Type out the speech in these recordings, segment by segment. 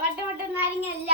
വട്ടം നാരങ്ങല്ല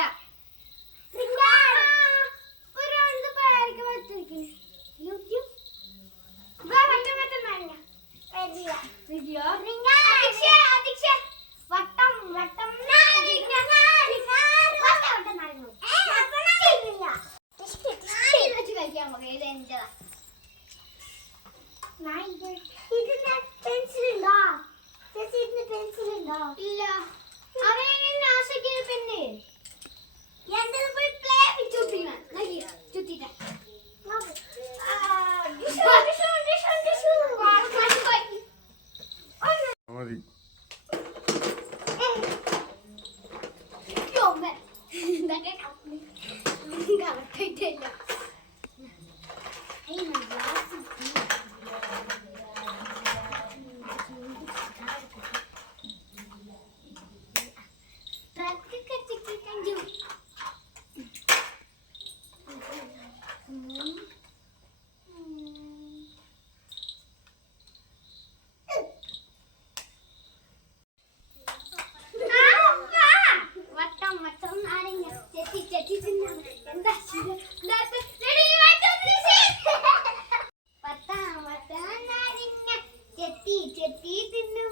ഇല്ല പിന്നെ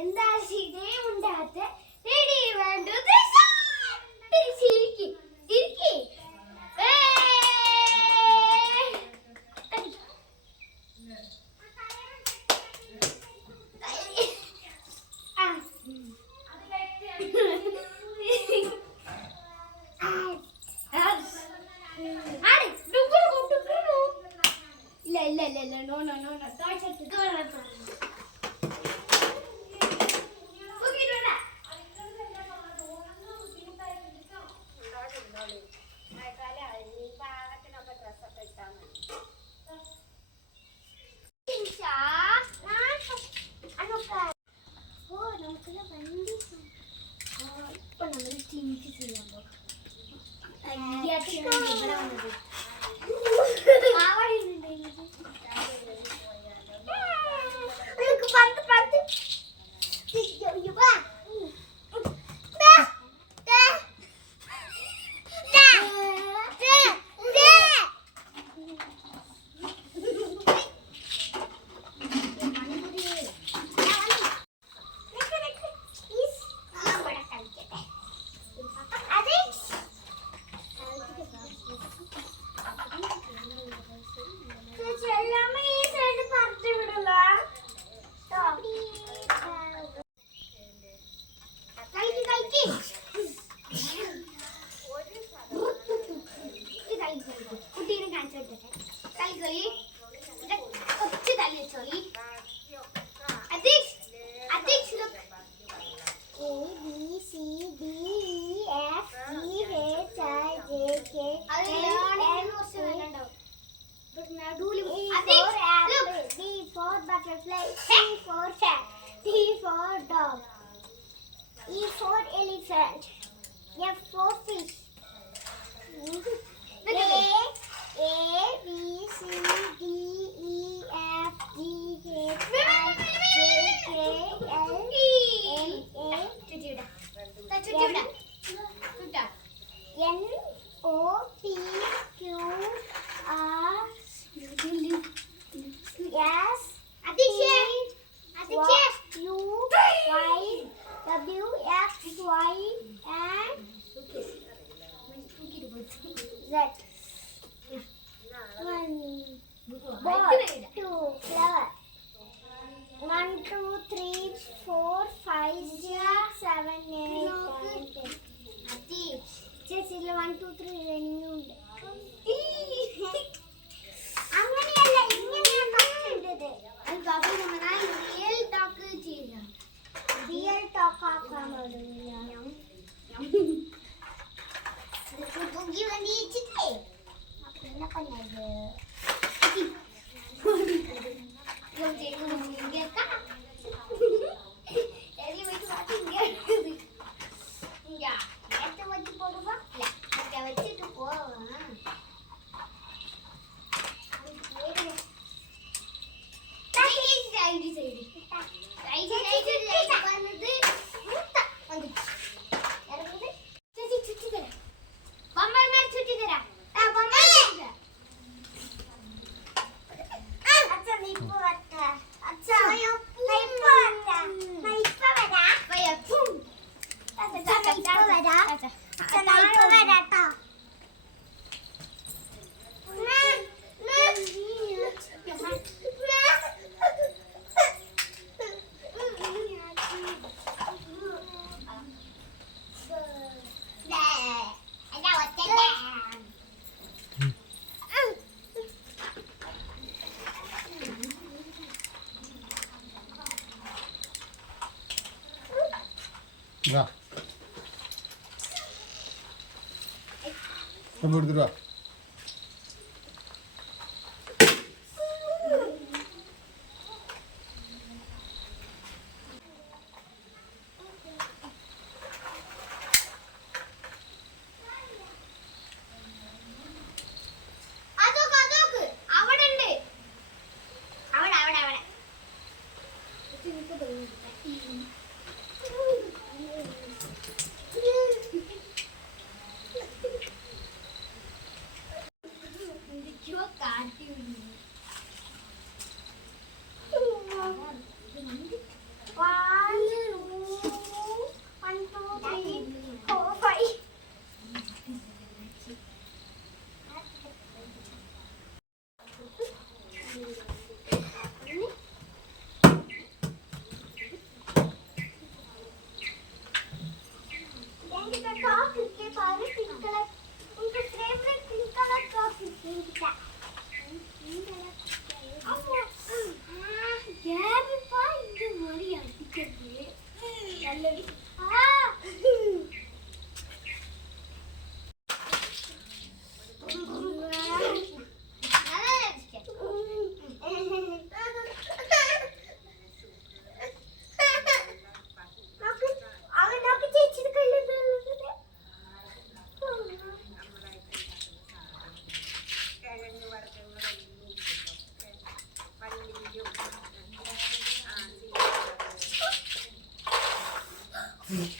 എന്താ ശരിയേ ഉണ്ടാത്ത റെഡി വേണ്ടു ഇല്ല no butterfly, C for cat, D for dog, E for elephant, F for fish. A, B, C, D, E, F, G, H, I, J, K, L, M, N, O, P, Q, R, S, T, U, Y, W, X, Y, and Z. 1 ball, 2 flower. 1, 2, 3, 4, 5, 6, 7, 8, 9, 10. 1, 2, 3 renewed. അങ്ങനെയല്ല ഇങ്ങനെയാണ് കണ്ടത്. അത് ബാബു ഞാൻ real talk ചെയ്യാം. Real talk ആക്കാൻ ഞാൻ പുകി വന്നിച്ചിട്ടേ പിന്നെ പന്നത് വെച്ചിട്ട് വാ നമ്മൾ എടുത്തിട്ട് വാ Thank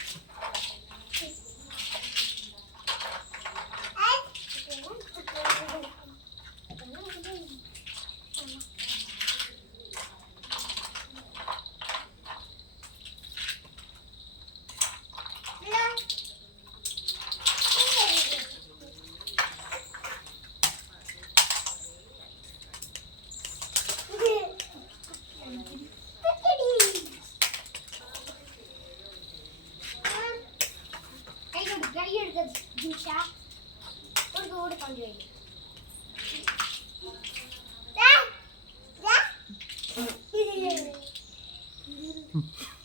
you.